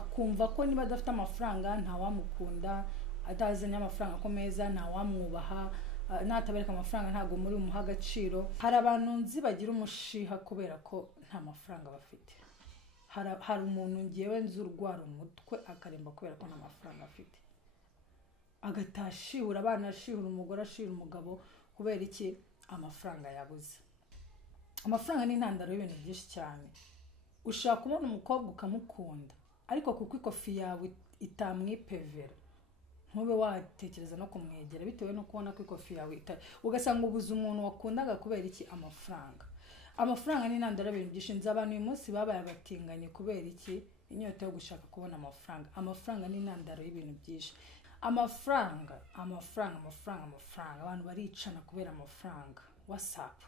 akumva ko niba adafite amafaranga nta wamukunda, atazanye amafaranga ko meza nta wamwubaha, natabereka amafaranga ntago muri umuha agaciro. Hari abantu nzi bagira umushiha kubera ko nta mafaranga bafite. Hari umuntu ngewe nzi urwara umutwe akaremba kubera ko nta mafaranga afite, agatashihura abana, ashihura umugore, ashihura umugabo kubera iki? Amafaranga yabuze. Amafaranga ni intandaro y'ibintu byinshi cyane. Ushaka kubona umukobwa ukamukunda ariko kuko ikofi yawe itamwipevera, ntube watekereza no kumwegera bitewe no kubona ko ikofi yawe ugasanga ubuze umuntu wakundaga kubera iki? Amafaranga. Amafaranga ni intandaro y'ibintu byinshi. Nzi abantu uyu munsi babaye abatinganye kubera iki? Inyota yo gushaka kubona amafaranga. Amafaranga ni intandaro y'ibintu byinshi. Amafaranga. Abantu baricana kubera amafaranga. WhatsApp.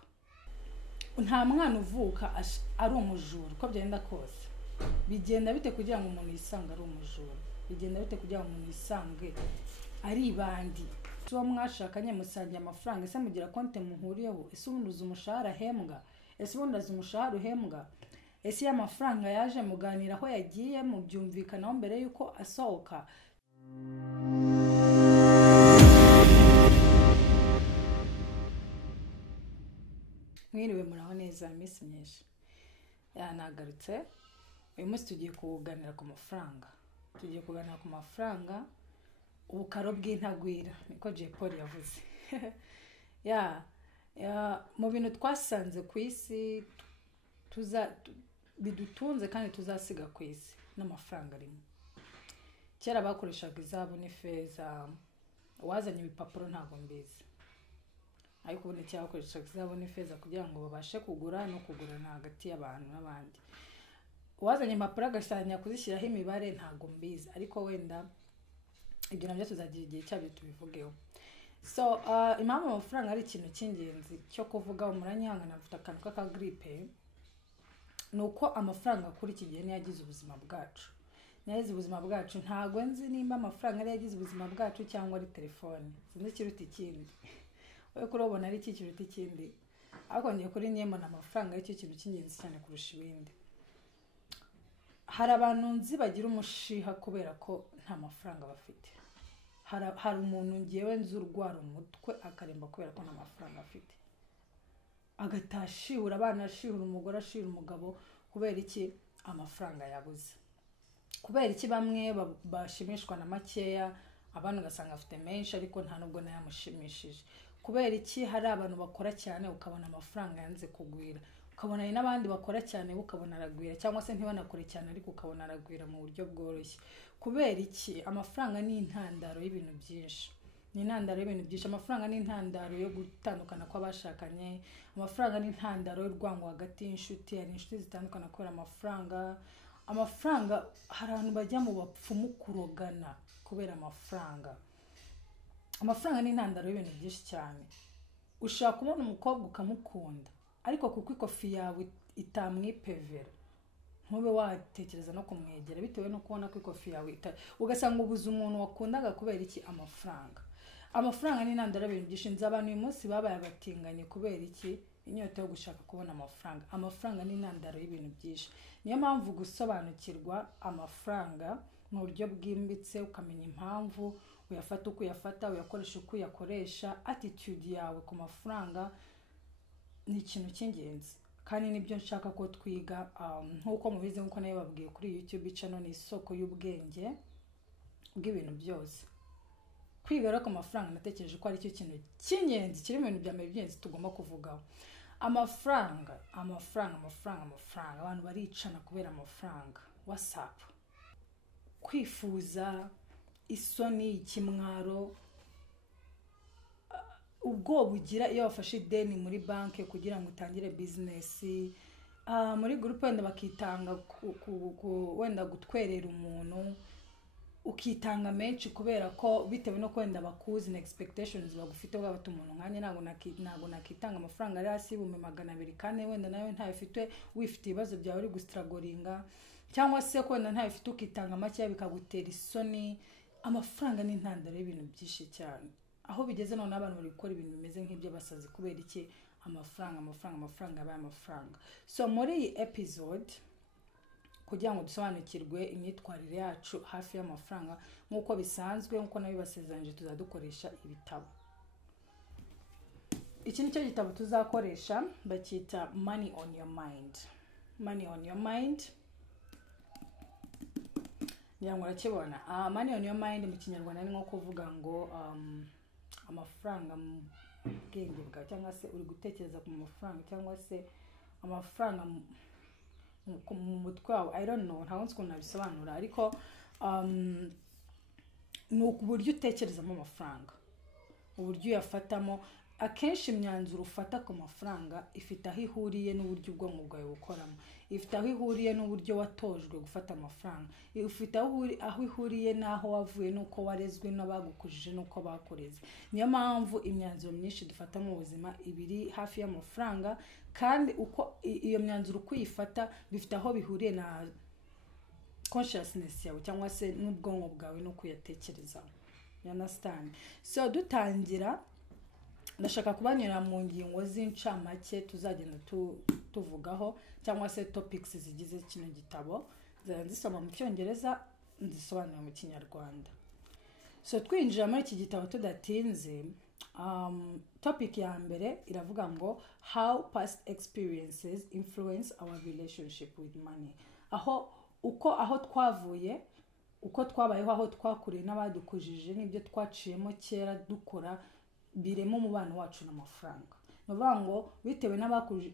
Nta mwana uvuka ari umujura uko byenda kose. Bigenda bite kugira ngo umuntu yisange ari umujura? Bigenda bite kugira ngo umuntu yisange ari ibandi? Tuba mwashakanye musangiye amafaranga, ese mugira konte muhuriyeho? Ese ubundi umushahara hembwa? Ese ubundi umushahara uhembwa? Ese ya mafaranga yaje muganira aho yagiye mubyumvikanaho mbere yuko asohoka? Mwiriwe muraho neza, iminsi myinshi nagarutse. Uyu munsi tugiye kuganira ku mafaranga. Ubukaro bw'intagwira niko Jay Polly yavuze. Mu bintu twasanze ku isi bidutunze kandi tuzasiga ku isi n'amafaranga arimo. Kera bakoreshaga izahabu n'ifeza, wazanye ibipapuro ntabwo mbizi, ariko ubu cyakoreshaga izahabu n'ifeza kugira ngo babashe kugura no kugurana hagati y'abantu n'abandi. Wazanye impapuro agasanya kuzishyiraho imibare ntabwo mbizi, ariko wenda ibyo nabyo tuzagira igihe cyabyo tubivugeho. So impamvu amafaranga ari ikintu cy'ingenzi cyo kuvuga, umuranyihangana afite akantu k'akagripe, ni uko amafaranga kuri iki gihe niyo yagize ubuzima bwacu. Ntabwo nzi nimba amafaranga ari yagize ubuzima bwacu cyangwa ari telefone, sinzi ikiruta ikindi. Wowe kuri ubona ari iki kiruta ikindi? Ariko ngiye kuri njye mbona amafaranga ari cyo kintu cy'ingenzi cyane kurusha ibindi. Hari abantu nzi bagira umushiha kubera ko nta mafaranga bafite. Hari umuntu ngewe nzi urwara umutwe akaremba kubera ko nta mafaranga afite, agatashihura abana, ashihura umugore, ashihura umugabo kubera iki? Amafaranga yabuze. Kubera iki bamwe bashimishwa na makeya, abantu ugasanga afite menshi ariko nta nubwo nayamushimishije? Kubera iki hari abantu bakora cyane ukabona amafaranga yanze kugwira, ukabona hari n'abandi bakora cyane ukabona aragwira, cyangwa se ntibanakore cyane ariko ukabona aragwira mu buryo bworoshye? Kubera iki? Amafaranga ni intandaro y'ibintu byinshi. Amafaranga ni intandaro yo gutandukana kw'abashakanye. Amafaranga ni intandaro y'urwango hagati y'inshuti. Hari inshuti zitandukana kubera amafaranga. Amafaranga, hari abantu bajya mu bapfumu kurogana kubera amafaranga. Amafaranga ni intandaro y'ibintu byinshi cyane. Ushaka kubona umukobwa ukamukunda ariko kuko ikofi yawe itamwipevera, ntube watekereza no kumwegera bitewe no kubona ko ikofi yawe ugasanga ubuze umuntu wakundaga kubera iki? Amafaranga. Amafaranga ni intandaro y'ibintu byinshi. Nzi abantu uyu munsi babaye abatinganye kubera iki? Inyota yo gushaka kubona amafaranga. Amafaranga ni intandaro y'ibintu byinshi. Niyo mpamvu gusobanukirwa amafaranga mu buryo bwimbitse, ukamenya impamvu uyafata, uko uyafata, uyakoresha uko uyakoresha, attitude yawe ku mafaranga ni ikintu cy'ingenzi. Kandi nibyo nshaka ko twiga, nk'uko mubizi, nk'uko nayo babwiye kuri YouTube channel, ni isoko y'ubwenge bw'ibintu byose. Kwiga rero ku mafaranga natekereje ko ari cyo kintu cy'ingenzi kiri mu bintu bya mbere by'ingenzi tugomba kuvugaho. Amafaranga. Abantu baricana kubera amafaranga. WhatsApp. Kwifuza, isoni, ikimwaro, ubwo bugira iyo wafashe ideni muri banki kugira ngo utangire business, muri group wenda bakitanga wenda gutwerera umuntu, ukitanga menshi kubera ko bitewe no kwenda bakuzi na expectations bagufite bw'abatu umuntu nkanye ntago nakitanga amafaranga ari hasi y'ibihumbi 200 kandi wenda nawe ntayifite, wifite ibibazo byawe uri gustragolinga, cyangwa se ko wenda ntayifite ukitanga make bikagutera isoni. Amafaranga ni intandaro y'ibintu byinshi cyane. Aho bigeze none abantu bari gukora ibintu bimeze nk'ibyo basazi kubera iki? Amafaranga. So muri iyi episode kugira ngo dusobanukirwe imyitwarire yacu hafi y'amafaranga nk'uko bisanzwe, nk'uko nabibasezeranyije tuzadukoresha ibitabo. Iki nicyo gitabo tuzakoresha, bacyita Money on Your Mind. Money on Your Mind, ngira ngo urakibona. Money on Your Mind mu Kinyarwanda ni nko kuvuga ngo amafaranga mu bwenge bwawe, cyangwa se uri gutekereza ku mafaranga, cyangwa se amafaranga mu mutwe wawe. I don't know, ntabwo nzi ukuntu nabisobanura, ariko ni uburyo utekerezamo amafaranga, uburyo uyafatamo. Akenshi imyanzuro ufata ku mafaranga ifite aho ihuriye n'uburyo ubwonko bwawe bukoramo, ifite aho ihuriye n'uburyo watojwe gufata amafaranga, ifite aho ihuriye n'aho wavuye, n'uko warezwe, n'abagukujije, n'uko bakureze. Niyo mpamvu imyanzuro myinshi dufata mu buzima ibiri hafi y'amafaranga, kandi uko iyo myanzuro uko uyifata bifite aho bihuriye na consciousness yawe, cyangwa se n'ubwonko bwawe n'uko uyatekerezaho. You understand? So dutangira, ndashaka kubanyura mu ngingo z'incamake tuzagenda tuvugaho, cyangwa se topics zigize kino gitabo. Nzisoma mu Cyongereza, nzisobanura mu Kinyarwanda. So twinjira muri iki gitabo tudatinze, topic ya mbere iravuga ngo how past experiences influence our relationship with money. Aho twavuye, uko twabayeho, aho twakuriye n'abadukujije, n'ibyo twaciyemo kera dukora biremo umubano wacu n'amafaranga. Nuvuga ngo bitewe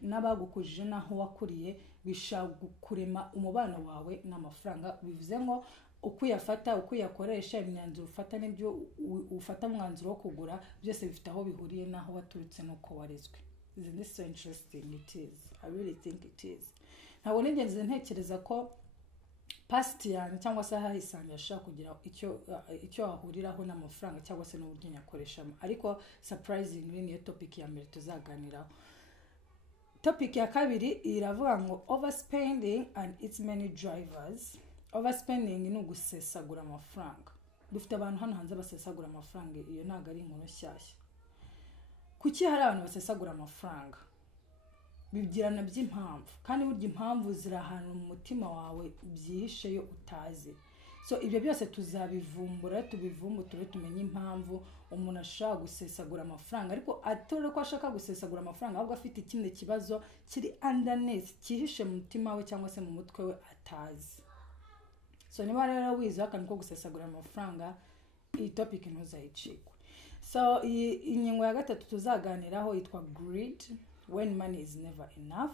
n'abagukujije n'aho wakuriye bishakurema umubano wawe n'amafaranga. Bivuze ngo uko uyafata, uko uyakoresha, imyanzuro ufata, n'ibyo ufata umwanzuro wo kugura, byose bifite aho bihuriye n'aho waturutse n'uko warezwe. Isn't this so interesting? It is. I really think it is. Ntabwo nigeze ntekereza ko past yanjye cyangwa se ahahisange ashaka kugira icyo ahuriraho n'amafaranga cyangwa se n'uburyo nyakoreshamo, ariko surprisingly niyo topic ya mbere tuzaganiraho. Topic ya kabiri iravuga ngo overspending and its many drivers. Overspending ni ugusesagura amafaranga. Dufite abantu hano hanze basesagura amafaranga, iyo ntago ari inkuru nshyashya. Kuki hari abantu basesagura amafaranga? Bibwirana by'impamvu, kandi burya impamvu ziri ahantu mu mutima wawe byihishe yo utazi. So ibyo byose tuzabivumbura, tubivumbure, tumenye impamvu umuntu ashaka gusesagura amafaranga, ariko atore ko ashaka gusesagura amafaranga ahubwo afite ikindi kibazo kiri underneath, cyihishe mu mutima we cyangwa se mu mutwe we atazi. So niba rero wize akantu ko gusesagura amafaranga, iyi topic ntuzayicikwe. So ingingo ya gatatu tuzaganiraho yitwa greed, when money is never enough.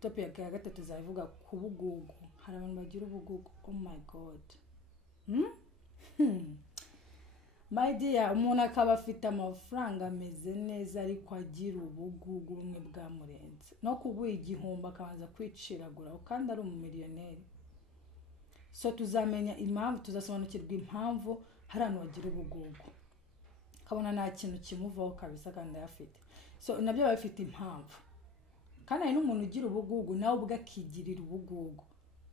Topic ya gatatu tuzavuga ku bugugu. Hari abantu bagira ubugugu. Oh my god. My dear, umuntu akaba afite amafaranga ameze neza ariko agira ubugugu bumwe bwamurenze, no kuguha igihombo akabanza kwiciragura kandi ari umumiliyoneri. So tuzamenya impamvu, tuzasobanukirwa impamvu hari abantu bagira ubugugu, kabona nta kintu kimuvaho kabisa kandi afite. So nabyo bafite impamvu. Kandi hari n'umuntu ugira ubugugu nawe ubwo akigirira ubugugu,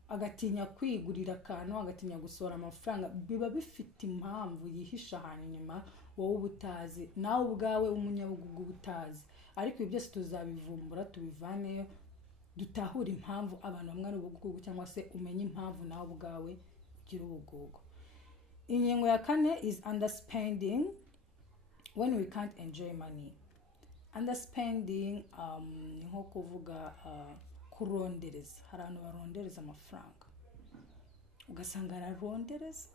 agatinya kwigurira akantu, agatinya gusohora amafaranga, biba bifite impamvu yihisha ahantu inyuma wowe ubutazi, nawe ubwawe umunyabugugu ubutazi. Ariko ibi byose tuzabivumbura, tubivaneyo, dutahura impamvu abantu bamwe ari ubugugu, cyangwa se umenye impamvu nawe ubwawe ugira ubugugu. Ingingo ya kane is underspending, when we can't enjoy money. Underspending ni nko kuvuga kurondereza. Hari abantu barondereza amafaranga, ugasanga ararondereza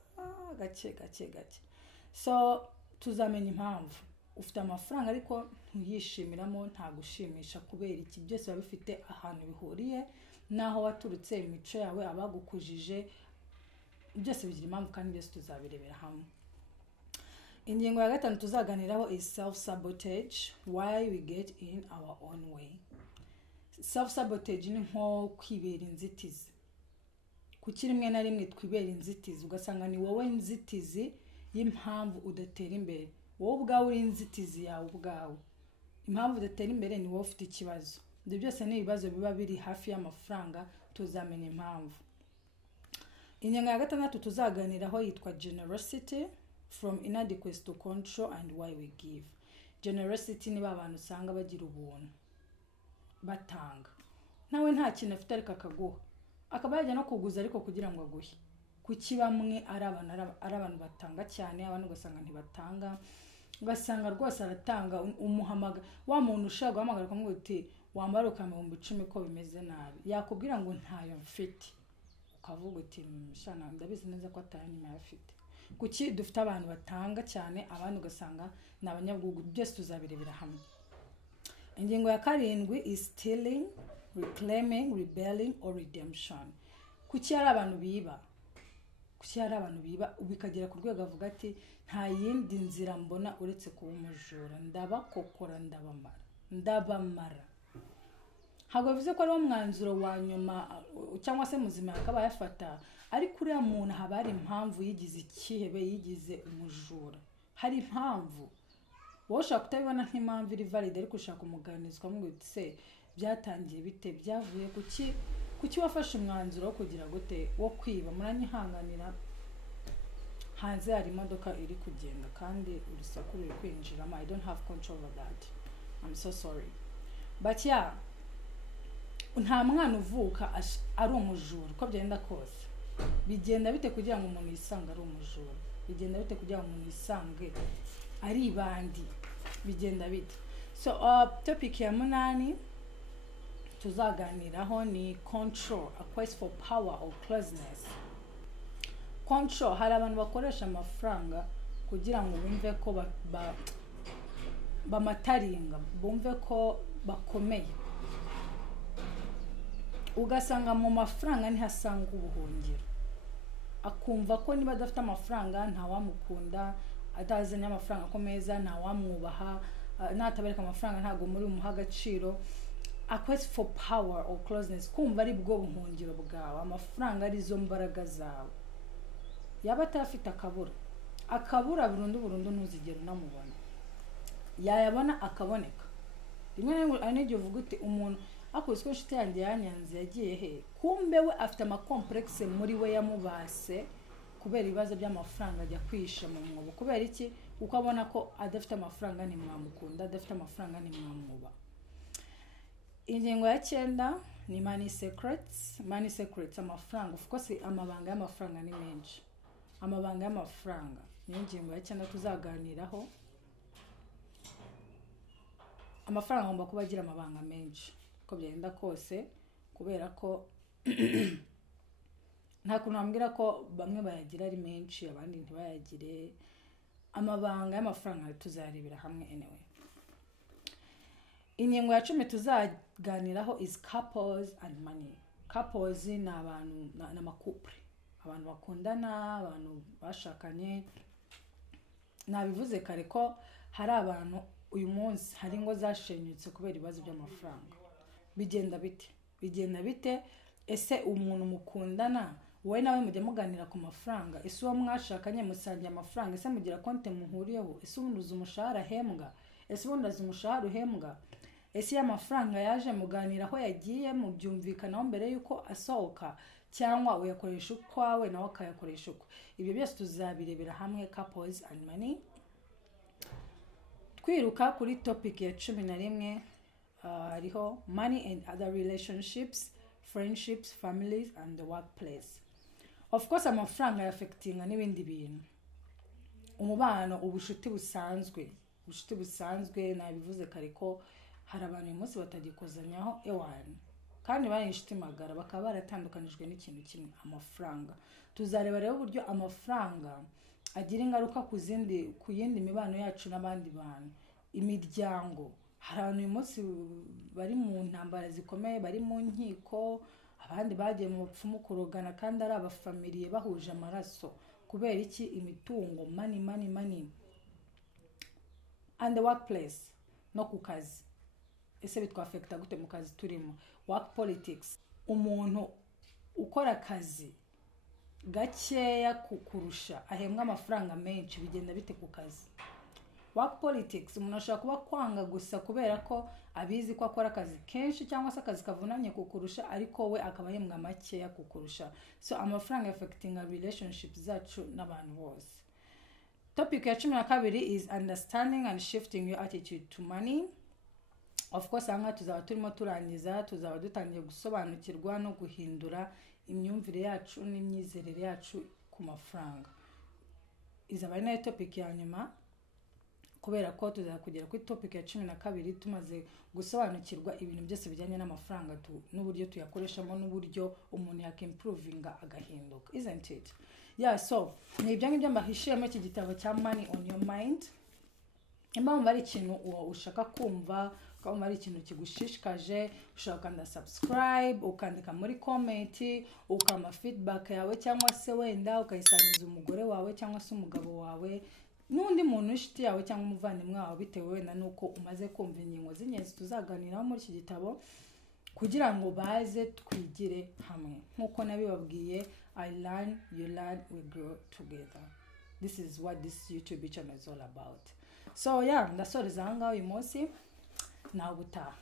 gake. So tuzamenya impamvu. Ufite amafaranga ariko ntuyishimiramo, nta gushimisha kubera iki? Byose biba bifite ahantu bihuriye naho waturutse, imico yawe, abagukujije, byose bigira impamvu, kandi byose tuzabirebera hamwe. Ingingo ya gatanu tuzaganiraho is self-sabotage, why we get in our own way. Self-sabotage ni nko kwibera inzitizi. Kuki rimwe na rimwe twibera inzitizi, ugasanga ni wowe inzitizi y'impamvu udatera imbere. Wowe ubwawe uri inzitizi yawe ubwawe. Impamvu udatera imbere ni wowe ufite ikibazo. Ibyo byose ni ibibazo biba biri hafi y'amafaranga, tuzamenya impamvu. Ingingo ya gatandatu tuzaganiraho yitwa generosity, from inadequacy to control and why we give. Generosity ni abantu usanga bagira ubuntu, batanga. Nawe nta kintu afite ariko akaguha. akaba yajya no kuguza ariko kugira ngo aguhe. Kuki bamwe ari abantu batanga cyane, abantu ugasanga ntibatanga, ugasanga rwose aratanga umuhamaga wa muntu ushaka guhamagara ukamubwira uti wambara ukamubumba 10 ko bimeze nabi, yakubwira ngo ntayo mfite, ukavuga uti shana ndabizi neza ko atanyuma yafite. Kuki dufite abantu batanga cyane, abantu ugasanga ni abanyabwugu, byose tuzabirebera hamwe. Ingingo ya 7 is stealing, reclaiming, rebelling or redemption. Kuki ari abantu biba, kuki ari abantu biba ubikagera ku rwego avuga ati nta yindi nzira mbona uretse kuba umujura, ndabakokora ndabamara. Ntabwo bivuze ko ari umwanzuro wa nyuma cyangwa se muzima akaba yafata, ariko uriya muntu haba hari impamvu yigize ikihebe, yigize umujura, hari impamvu. Wowe ushaka kutabibona nk'impamvu iri valide, ariko ushaka umuganizwa mu se byatangiye bite, byavuye kuki wafashe umwanzuro wo kugira gute wo kwiba. Muranyihanganira, hanze hari imodoka iri kugenda kandi urusaku ruri kwinjiramo. I don't have control of that, I'm so sorry, but yeah, nta mwana uvuka ari umujura. Uko byenda kose bigenda bite kugira ngo umuntu yisange ari umujura, bigenda bite kugira ngo umuntu yisange ari bandi, bigenda bite. So topic ya 8 tuzaganiraho ni control, a quest for power or closeness. Control, hari abantu bakoresha amafaranga kugira ngo bumve ko bamataringa, bumve ko bakomeye. Ugasanga mu mafaranga ntihasanga ubuhungiro, akumva ko niba adafite amafaranga nta wamukunda, atazanye amafaranga ko meza nta wamwubaha, natabereka amafaranga ntago muri umuha agaciro. A quest for power or closeness, kumva ari bwo buhungiro bwawe, amafaranga ari zo mbaraga zawe. Yaba atafite akabura burundu ntuzigera unamubona, yayabona akaboneka. Rimwe na rimwe ari n'igihe uvuga uti umuntu akozwe inshuti yanjye yanyanze yagiye he, kumbe we afite amakomplexe muri we yamubase kubera ibibazo by'amafaranga ajya kwisha mu mwobo. Kubera iki? Uko abona ko adafite amafaranga ntimwamukunda, adafite amafaranga ntimwamwuba. Ingingo ya 9 ni money secrets. Money secrets, amafaranga. Of course amabanga y'amafaranga ni menshi, amabanga y'amafaranga ni ingingo ya 9 tuzaganiraho. Amafaranga agomba kuba agira amabanga menshi uko byenda kose, kubera ko nta kuntu ambwira ko bamwe bayagira ari menshi abandi ntibayagire. Amabanga y'amafaranga tuzarebera hamwe anyway. Ingingo ya 10 tuzaganiraho is couples and money. Couples ni abantu n'amakupure, abantu bakundana, abantu bashakanye. Nabivuze kare ko hari abantu uyu munsi hari ngo zashenyutse kubera ibibazo by'amafaranga. Bigenda bite? Ese umuntu mukundana wowe nawe mujye muganira ku mafaranga? Ese uwo mwashakanye musangiye amafaranga? Ese mugira konte muhuriyeho? Ese ubundi umushahara hembwa? Ese ubundi umushahara uhembwa? Ese amafaranga yaje muganira aho yagiye mubyumvikanaho mbere yuko asohoka, cyangwa uyakoresha ukwawe nawe akayakoresha uko? Ibyo byose tuzabirebera hamwe, couples and money. Twiruka kuri topic ya 11 hariho money and other relationships, friendships, families and the workplace. Of course amafaranga affectinga n'ibindi bintu, umubano, ubushuti busanzwe. Nabivuze kare ko hari abantu uyu munsi batagikozanyaho ewan, kandi bari inshuti magara bakaba baratandukanijwe n'ikintu kimwe, amafaranga. Tuzareba rero uburyo amafaranga agira ingaruka ku yindi mibano yacu n'abandi bantu, imiryango. Hari abantu uyu munsi bari mu ntambara zikomeye, bari mu nkiko, abandi bagiye mu bupfumu kurogana kandi ari abafamiliye bahuje amaraso. Kubera iki? Imitungo, money. And the workplace, no ku kazi. Ese bitwafekta gute mu kazi turimo? Work politics, umuntu ukora akazi gakeya kukurusha ahembwa amafaranga menshi, bigenda bite ku kazi? Work politics, umuntu ashaka kuba kwanga gusa kubera ko abizi ko akora akazi kenshi cyangwa se akazi kavunanye kukurusha, ariko we akaba ahembwa makeya kukurusha. So amafaranga affecting relationships zacu n'abantu bose. Topic ya 12 is understanding and shifting your attitude to money. Of course anga tuzaba turimo turangiza, tuzaba dutangiye gusobanukirwa no guhindura imyumvire yacu n'imyizerere yacu ku mafaranga. Izaba ari nayo topic ya nyuma, kubera ko tuzakugera kuri topic ya 12 tumaze gusobanukirwa ibintu byose bijyanye n'amafaranga n'uburyo tuyakoreshamo n'uburyo umuntu yakimprovinga agahinduka, isn't it? Yeah, so ni ibyo ngibyo mbahishiyemo iki gitabo cya Money on Your Mind. Impamvu ari ikintu ushaka kumva, ukaba ari ikintu kigushishikaje, ushaka kanda subscribe, ukandika muri comment, ukama feedback yawe, cyangwa se wenda ukayisangiza umugore wawe cyangwa se umugabo wawe n'undi muntu w'inshuti yawe cyangwa umuvandimwe wawe, bitewe wenda nuko umaze kumva ingingo z'ingenzi tuzaganiraho muri iki gitabo, kugira ngo baze twigire hamwe. Nkuko nabibabwiye, I learn, you learn, we grow together. This is what this YouTube channel is all about. So yeah, ndasoreza aha ngaha uyu munsi, nawe ubutaha.